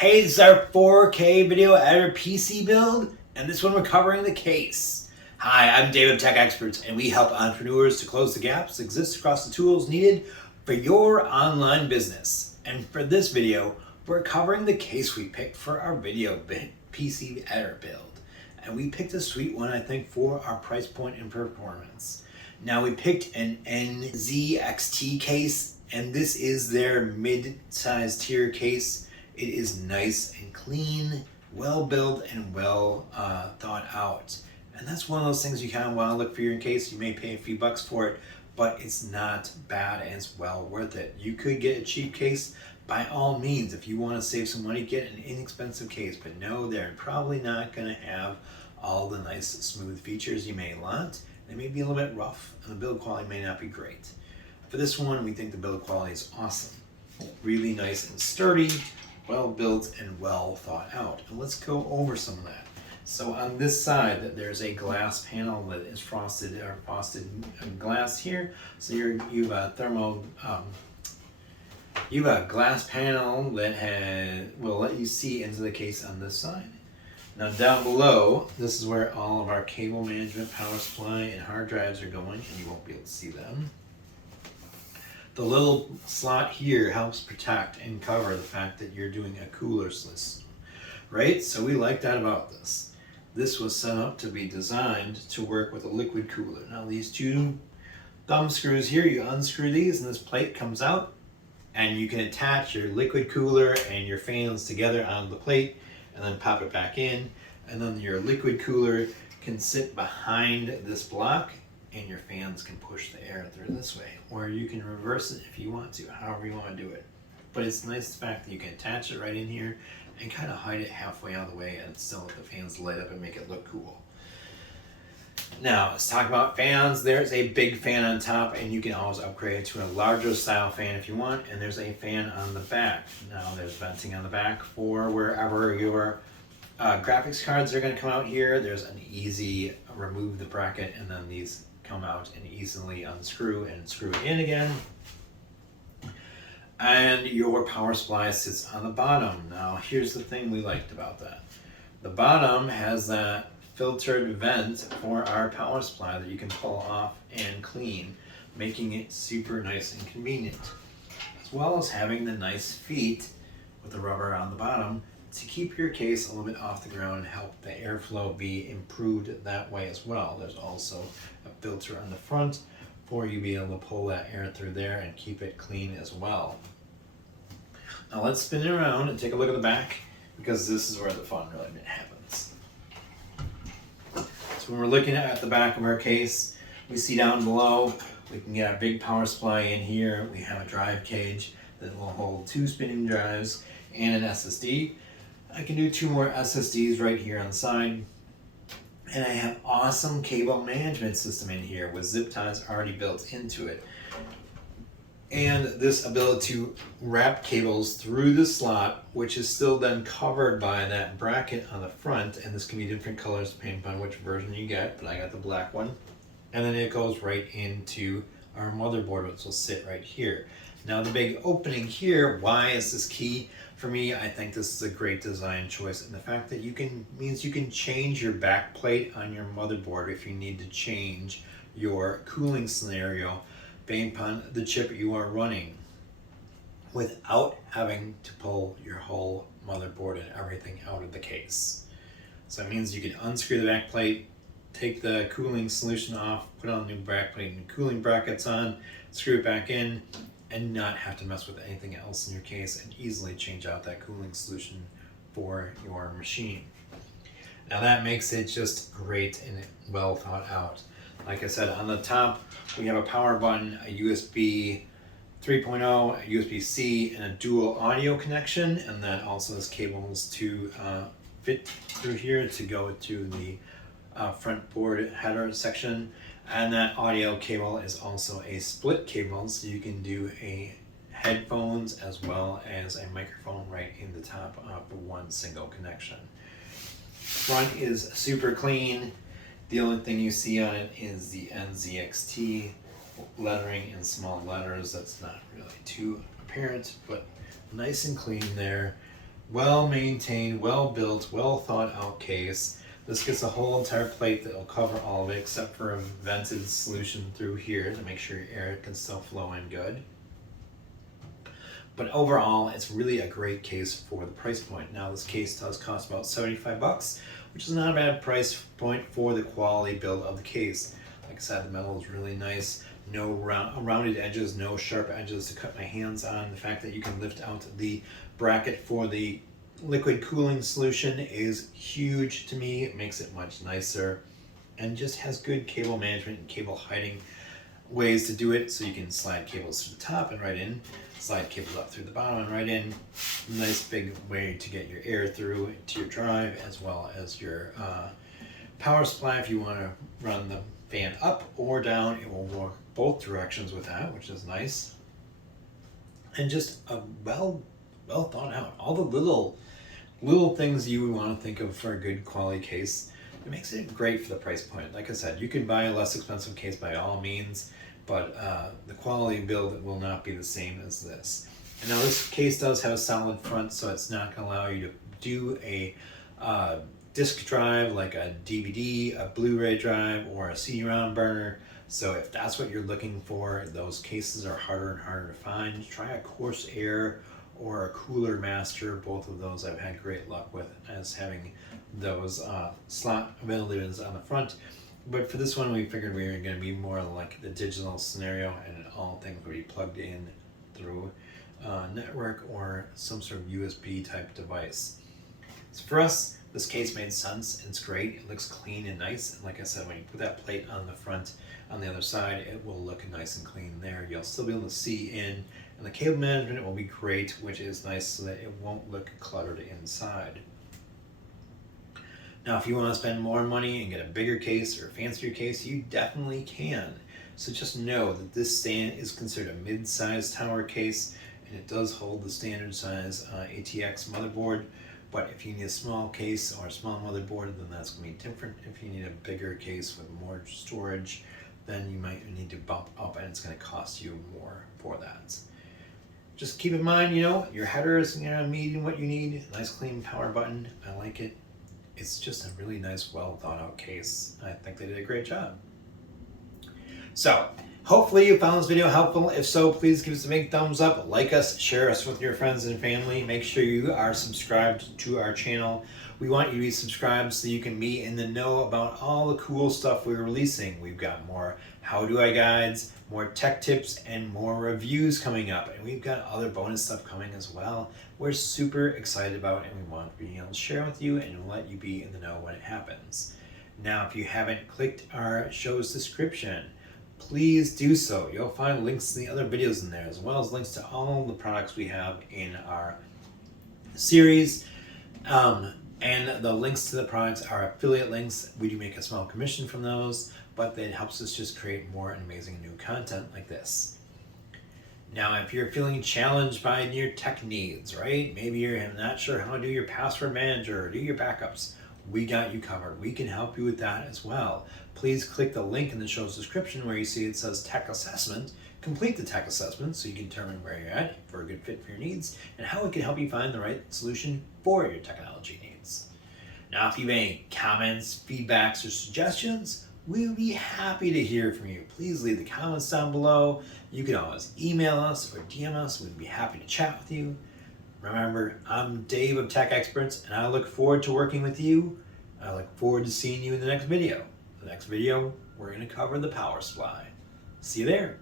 Hey, this is our 4K video editor PC build, and this one we're covering the case. Hi, I'm David of Tech Experts, and we help entrepreneurs to close the gaps that exist across the tools needed for your online business. And for this video, we're covering the case we picked for our video PC editor build. And we picked a sweet one, I think, for our price point and performance. Now, we picked an NZXT case, and this is their mid-sized tier case. It is nice and clean, well built, and well thought out. And that's one of those things you kind of want to look for your case. You may pay a few bucks for it, but it's not bad and it's well worth it. You could get a cheap case. By all means, if you want to save some money, get an inexpensive case. But no, they're probably not going to have all the nice, smooth features you may want. They may be a little bit rough, and the build quality may not be great. For this one, we think the build quality is awesome. Really nice and sturdy, well built and well thought out. And let's go over some of that. So on this side, there's a glass panel that is frosted glass here. So you've a you have a glass panel that will let you see into the case on this side. Now down below, this is where all of our cable management, power supply, and hard drives are going, and you won't be able to see them. The little slot here helps protect and cover the fact that you're doing a cooler system, right? So we like that about this. This was set up to be designed to work with a liquid cooler. Now these two thumb screws here, you unscrew these and this plate comes out, and you can attach your liquid cooler and your fans together on the plate and then pop it back in, and then your liquid cooler can sit behind this block and your fans can push the air through this way, or you can reverse it if you want to, however you want to do it. But it's nice the fact that you can attach it right in here and kind of hide it halfway out of the way and still let the fans light up and make it look cool. Now, let's talk about fans. There's a big fan on top, and you can always upgrade to a larger style fan if you want, and there's a fan on the back. Now, there's venting on the back for wherever your graphics cards are going to come out here. There's an easy remove the bracket, and then these come out and easily unscrew and screw it in again. And your power supply sits on the bottom. Now, here's the thing we liked about that. The bottom has that filtered vent for our power supply that you can pull off and clean, making it super nice and convenient, as well as having the nice feet with the rubber on the bottom to keep your case a little bit off the ground and help the airflow be improved that way as well. There's also a filter on the front for you to be able to pull that air through there and keep it clean as well. Now let's spin it around and take a look at the back, because this is where the fun really happens. So when we're looking at the back of our case, we see down below, we can get a big power supply in here. We have a drive cage that will hold 2 spinning drives and an SSD. I can do 2 more SSDs right here on the side. And I have awesome cable management system in here with zip ties already built into it. And this ability to wrap cables through the slot, which is still then covered by that bracket on the front. And this can be different colors depending upon which version you get, but I got the black one. And then it goes right into our motherboard, which will sit right here. Now the big opening here, why is this key? For me, I think this is a great design choice, and the fact that means you can change your back plate on your motherboard if you need to change your cooling scenario based upon the chip you are running, without having to pull your whole motherboard and everything out of the case. So it means you can unscrew the back plate, take the cooling solution off, put on a new back plate and cooling brackets on, screw it back in, and not have to mess with anything else in your case, and easily change out that cooling solution for your machine. Now that makes it just great and well thought out. Like I said, on the top we have a power button, a USB 3.0, a USB-C, and a dual audio connection, and that also has cables to fit through here to go to the front board header section. And that audio cable is also a split cable, so you can do a headphones as well as a microphone right in the top of one single connection. Front is super clean. The only thing you see on it is the NZXT lettering in small letters. That's not really too apparent, but nice and clean there. well maintained, well built, well thought out case. This gets a whole entire plate that will cover all of it except for a vented solution through here to make sure your air can still flow in good. But overall, it's really a great case for the price point. Now this case does cost about 75 bucks, which is not a bad price point for the quality build of the case. Like I said, the metal is really nice. No rounded edges, no sharp edges to cut my hands on. The fact that you can lift out the bracket for the liquid cooling solution is huge to me. It makes it much nicer and just has good cable management and cable hiding ways to do it. So you can slide cables to the top and right in, slide cables up through the bottom and right in. Nice big way to get your air through to your drive as well as your power supply. If you want to run the fan up or down, it will work both directions with that, which is nice. And just a well thought out. All the little things you would want to think of for a good quality case. It makes it great for the price point. Like I said, you can buy a less expensive case by all means, but the quality build will not be the same as this. And now this case does have a solid front, so it's not going to allow you to do a disk drive like a DVD, a Blu-ray drive, or a CD-ROM burner. So if that's what you're looking for, those cases are harder and harder to find. Try a Corsair or a Cooler Master. Both of those I've had great luck with as having those slot availabilities on the front. But for this one, we figured we were going to be more like the digital scenario, and all things would be plugged in through network or some sort of USB type device. So for us, this case made sense. It's great. It looks clean and nice. And like I said, when you put that plate on the front, on the other side, it will look nice and clean there. You'll still be able to see in, and the cable management will be great, which is nice so that it won't look cluttered inside. Now, if you want to spend more money and get a bigger case or a fancier case, you definitely can. So just know that this stand is considered a mid-sized tower case, and it does hold the standard size ATX motherboard. But if you need a small case or a small motherboard, then that's going to be different. If you need a bigger case with more storage, then you might need to bump up, and it's going to cost you more for that. Just keep in mind, your header is meeting what you need. Nice clean power button. I like it. It's just a really nice, well thought out case. I think they did a great job. So hopefully you found this video helpful. If so, please give us a big thumbs up, like us, share us with your friends and family. Make sure you are subscribed to our channel. We want you to be subscribed so you can be in the know about all the cool stuff we're releasing. We've got more how do I guides, more tech tips, and more reviews coming up. And we've got other bonus stuff coming as well. We're super excited about it, and we want to be able to share with you and let you be in the know when it happens. Now, if you haven't clicked our show's description, please do so. You'll find links to the other videos in there, as well as links to all the products we have in our series. And the links to the products are affiliate links. We do make a small commission from those, but that helps us just create more amazing new content like this. Now, if you're feeling challenged by your tech needs, right? Maybe you're not sure how to do your password manager or do your backups. We got you covered. We can help you with that as well. Please click the link in the show's description where you see it says Tech Assessment. Complete the tech assessment so you can determine where you're at for a good fit for your needs and how it can help you find the right solution for your technology needs. Now, if you have any comments, feedbacks, or suggestions, we'll be happy to hear from you. Please leave the comments down below. You can always email us or DM us. We'd be happy to chat with you. Remember, I'm Dave of Tech Experts, and I look forward to working with you. I look forward to seeing you in the next video. The next video, we're going to cover the power supply. See you there.